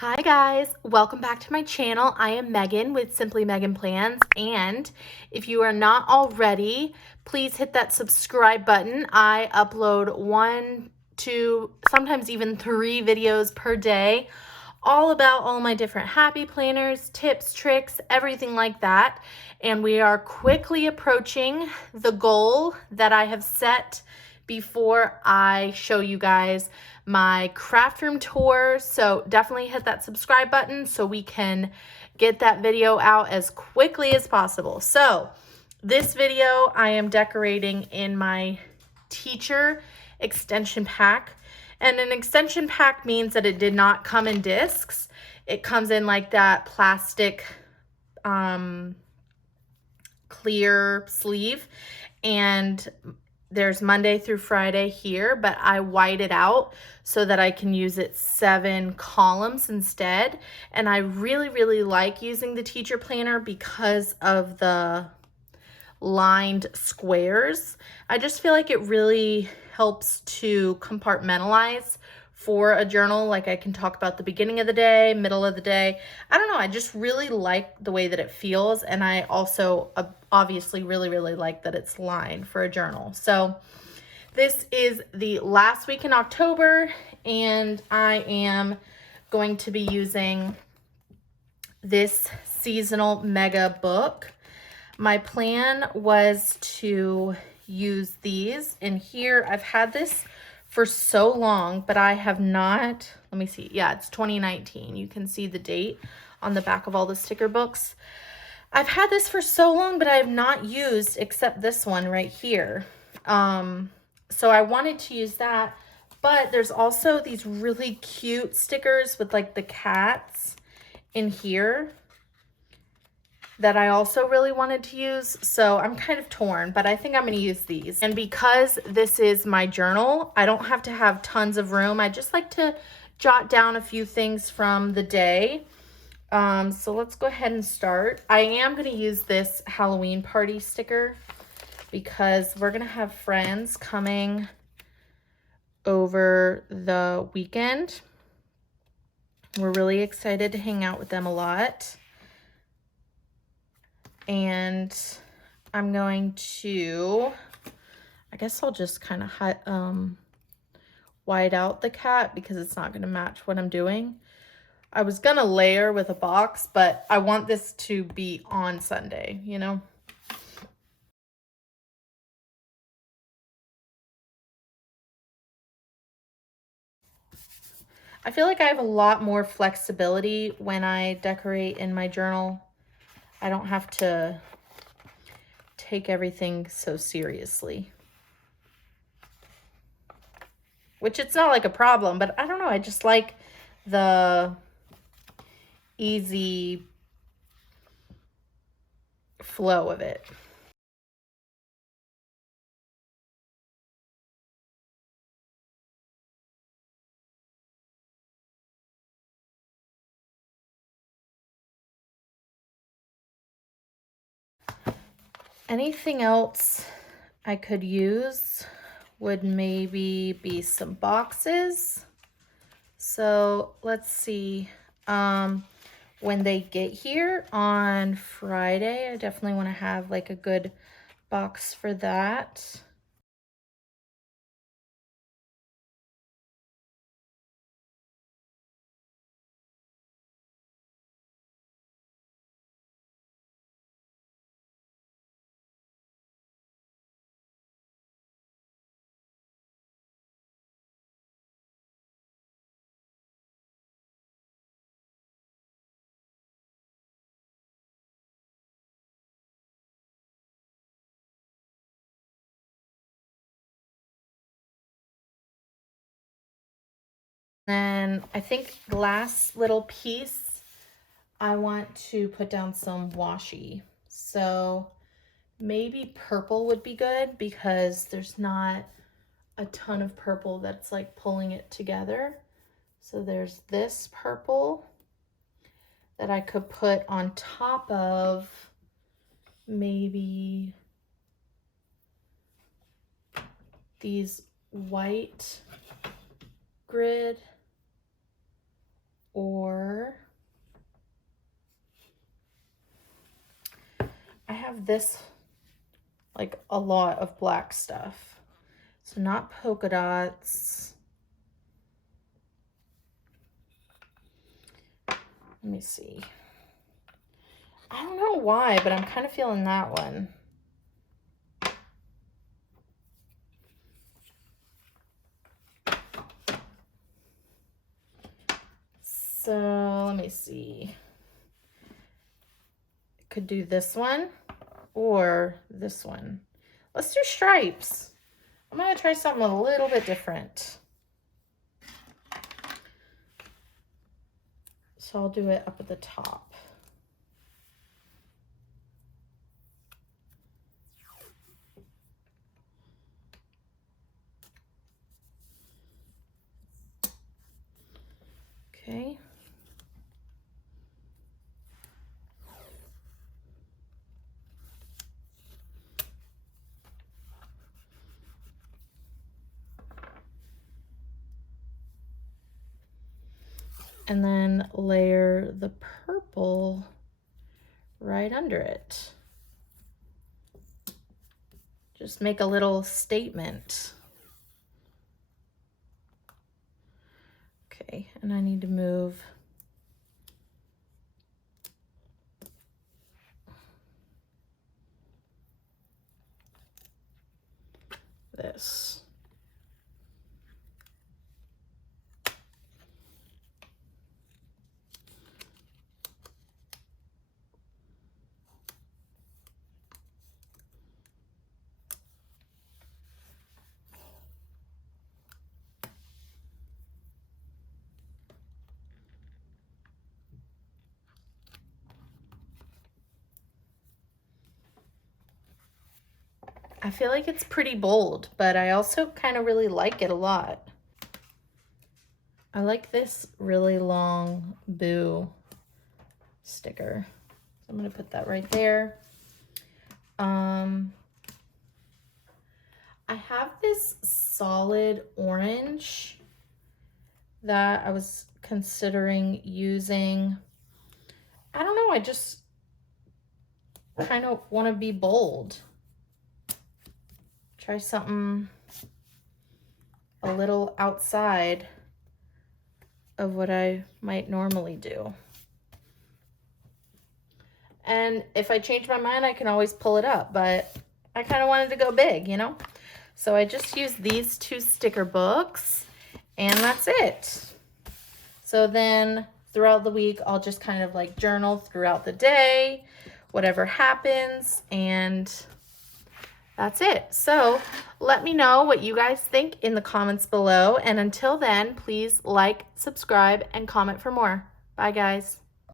Hi guys, welcome back to my channel. I am Megan with Simply Megan Plans, and if you are not already, please hit that subscribe button. I upload 1, 2, sometimes even 3 videos per day, all about all my different happy planners, tips, tricks, everything like that. And we are quickly approaching the goal that I have set before I show you guys my craft room tour. So definitely hit that subscribe button so we can get that video out as quickly as possible. So this video I am decorating in my teacher extension pack. And an extension pack means that it did not come in discs. It comes in like that plastic clear sleeve, and there's Monday through Friday here, but I white it out so that I can use it 7 columns instead. And I really like using the teacher planner because of the lined squares. I just feel like it really helps to compartmentalize for a journal. Like I can talk about the beginning of the day, middle of the day. I don't know, I just really like the way that it feels, and I also obviously really like that it's lined for a journal. So this is the last week in October, and I am going to be using this seasonal mega book. My plan was to use these, and here I've had this for so long, but I have not, let me see. Yeah, it's 2019. You can see the date on the back of all the sticker books. I've had this for so long, but I have not used except this one right here. So I wanted to use that, but there's also these really cute stickers with like the cats in here that I also really wanted to use. So I'm kind of torn, but I think I'm gonna use these. And because this is my journal, I don't have to have tons of room. I just like to jot down a few things from the day. So let's go ahead and start. I am gonna use this Halloween party sticker because we're gonna have friends coming over the weekend. We're really excited to hang out with them a lot. And I'm going to, I guess I'll just kind of white out the cat because it's not going to match what I'm doing. I was going to layer with a box, but I want this to be on Sunday, you know? I feel like I have a lot more flexibility when I decorate in my journal. I don't have to take everything so seriously. Which it's not like a problem, but I don't know. I just like the easy flow of it. Anything else I could use would maybe be some boxes. So let's see. When they get here on Friday, I definitely want to have like a good box for that. And I think the last little piece, I want to put down some washi. So maybe purple would be good because there's not a ton of purple that's like pulling it together. So there's this purple that I could put on top of maybe these white grid, or I have this, like a lot of black stuff. So not polka dots. Let me see. I don't know why, but I'm kind of feeling that one. So let me see. Could do this one or this one. Let's do stripes. I'm gonna try something a little bit different. So I'll do it up at the top. Okay. And then layer the purple right under it. Just make a little statement. Okay, and I need to move this. I feel like it's pretty bold, but I also kind of really like it a lot. I like this really long boo sticker. So I'm gonna put that right there. I have this solid orange that I was considering using. I don't know, I just kind of want to be bold. Try something a little outside of what I might normally do. And if I change my mind, I can always pull it up, but I kind of wanted to go big, you know? So I just used these 2 sticker books, and that's it. So then throughout the week, I'll just kind of like journal throughout the day, whatever happens, and that's it. So let me know what you guys think in the comments below. And until then, please like, subscribe, and comment for more. Bye, guys.